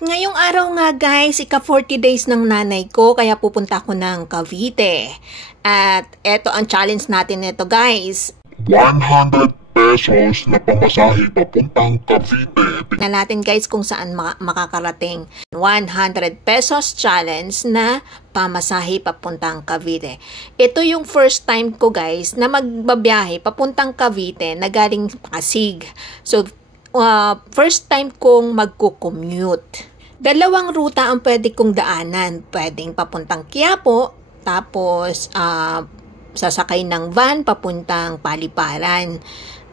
Ngayong araw nga guys, ika 40 days ng nanay ko, kaya pupunta ako ng Cavite. At eto ang challenge natin nito guys. 100 pesos na pamasahe papuntang Cavite. Tingnan natin guys kung saan makakarating. 100 pesos challenge na pamasahe papuntang Cavite. Ito yung first time ko guys na magbabiyahe papuntang Cavite na galing Pasig. So, first time kong magko-commute. Dalawang ruta ang pwede kong daanan. Pwedeng papuntang Quiapo, tapos sasakay ng van papuntang Paliparan,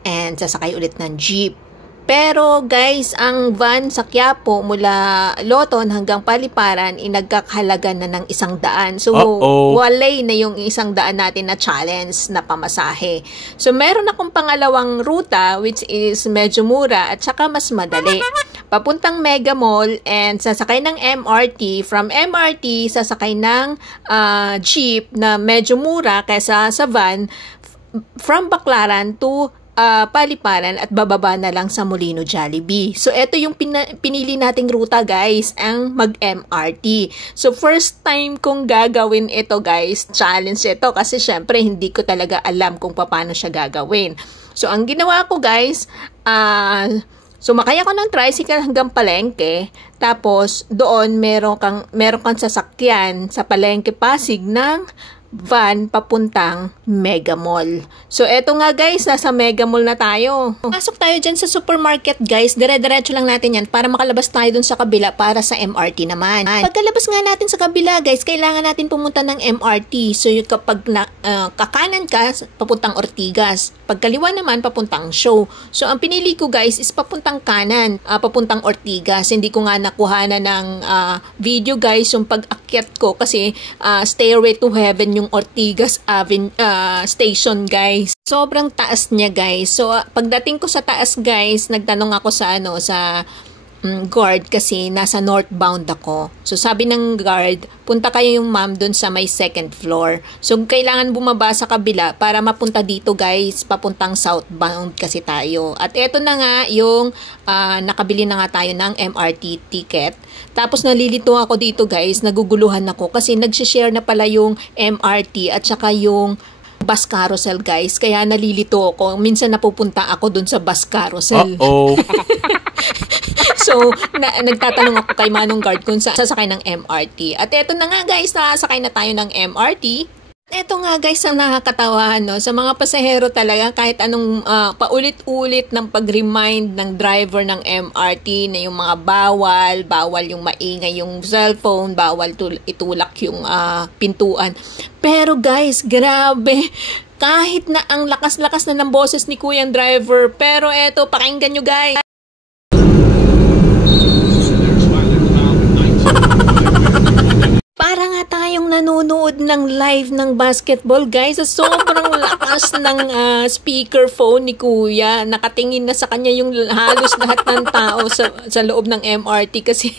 and sasakay ulit ng jeep. Pero guys, ang van sa Quiapo mula Loton hanggang Paliparan nagkakahalaga na ng 100. So, walay na yung 100 natin na challenge na pamasahe. So, meron akong pangalawang ruta which is medyo mura at saka mas madali. Papuntang Mega Mall and sasakay ng MRT. From MRT, sasakay ng jeep na medyo mura kaysa sa van from Baclaran to Paliparan at bababa na lang sa Molino Jollibee. So, ito yung pinili nating ruta guys, ang mag-MRT. So, first time kong gagawin ito guys, challenge ito kasi syempre hindi ko talaga alam kung paano siya gagawin. So, ang ginawa ko guys, sumakay ako ng tricycle hanggang Palengke, tapos doon meron kang sasakyan sa Palengke Pasig ng van papuntang Mega Mall. So, eto nga guys, nasa Mega Mall na tayo. Pasok tayo dyan sa supermarket guys, dire-diretso lang natin yan para makalabas tayo dun sa kabila para sa MRT naman. Pagkalabas nga natin sa kabila guys, kailangan natin pumunta ng MRT. So, kapag kakanan ka, papuntang Ortigas. Pagkaliwa naman, papuntang Show. So, ang pinili ko guys is papuntang kanan, papuntang Ortigas. Hindi ko nga nakuha na ng video guys yung pag-akyat ko kasi Stairway to Heaven yung Ortigas station guys. Sobrang taas niya guys. So, pagdating ko sa taas guys, nagtanong ako sa guard kasi nasa northbound ako. So, sabi ng guard, punta kayo yung ma'am dun sa may second floor. So, kailangan bumaba sa kabila para mapunta dito guys, papuntang southbound kasi tayo. At eto na nga yung nakabili na nga tayo ng MRT ticket. Tapos nalilito ako dito guys, naguguluhan ako kasi nagsishare na pala yung MRT at saka yung bus carousel guys. Kaya nalilito ako. Minsan napupunta ako dun sa bus carousel. So, nagtatanong ako kay Manong Guard kung sasakay ng MRT. At eto na nga guys, nasakay na tayo ng MRT. Eto nga guys, ang nakakatawa sa mga pasahero talaga, kahit anong paulit-ulit ng pag-remind ng driver ng MRT na yung mga bawal yung maingay yung cellphone, bawal itulak yung pintuan. Pero guys, grabe, kahit na ang lakas-lakas na ng boses ni Kuyang driver, pero eto, pakinggan nyo guys. Para nga tayong nanonood ng live ng basketball guys. Sobrang lakas ng speakerphone ni Kuya. Nakatingin na sa kanya yung halos lahat ng tao sa loob ng MRT kasi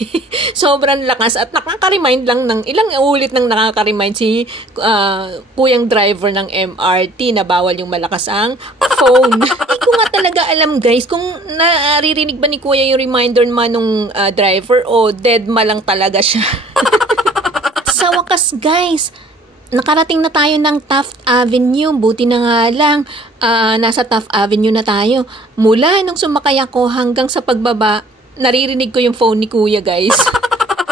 sobrang lakas. At nakaka-remind lang ng ilang ulit nang nakaka-remind si Kuyang driver ng MRT na bawal yung malakas ang phone. Hindi ko nga talaga alam guys kung naririnig ba ni Kuya yung reminder naman nung driver o dead ma lang talaga siya. Sa wakas guys, nakarating na tayo ng Taft Avenue. Buti na nga lang, nasa Taft Avenue na tayo. Mula nung sumakay ako hanggang sa pagbaba, naririnig ko yung phone ni Kuya guys.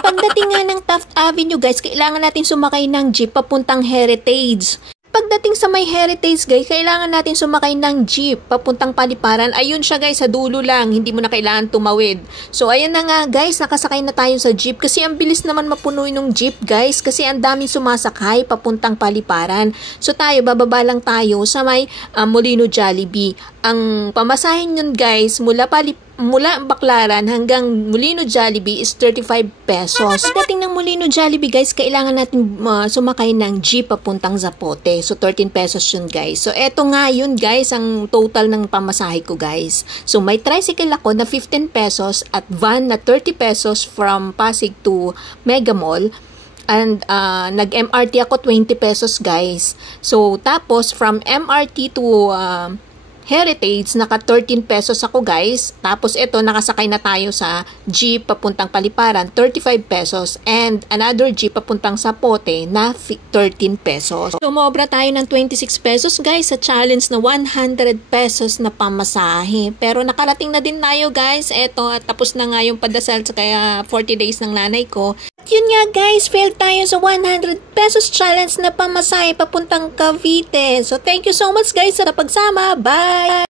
Pagdating nga ng Taft Avenue guys, kailangan natin sumakay ng jeep papuntang Heritage. Pagdating sa may Heritage guys, kailangan natin sumakay ng jeep papuntang Paliparan. Ayun siya guys, sa dulo lang, hindi mo na kailangan tumawid. So ayan na nga guys, nakasakay na tayo sa jeep kasi ang bilis naman mapunoy ng jeep guys kasi ang daming sumasakay papuntang Paliparan. So tayo, bababa lang tayo sa may Molino Jollibee. Ang pamasahin yun guys, mula Baclaran hanggang Molino Jollibee is 35 pesos. Pagdating ng Molino Jollibee guys, kailangan natin sumakay ng jeep papuntang Zapote. So 13 pesos yun guys. So eto nga yun guys, ang total ng pamasahe ko guys. So may tricycle ako na 15 pesos at van na 30 pesos from Pasig to Mega Mall. And nag-MRT ako 20 pesos guys. So tapos from MRT to Heritage, naka 13 pesos ako guys. Tapos ito, nakasakay na tayo sa jeep papuntang Paliparan, 35 pesos. And another jeep papuntang Sapote na 13 pesos. Sumobra tayo ng 26 pesos guys sa challenge na 100 pesos na pamasahe. Pero nakarating na din tayo guys. Ito, at tapos na nga yung padasal sa kaya 40 days ng nanay ko. Yun nga guys, failed tayo sa 100 pesos challenge na pamasahe papuntang Cavite. So thank you so much guys sa pagsama. Bye!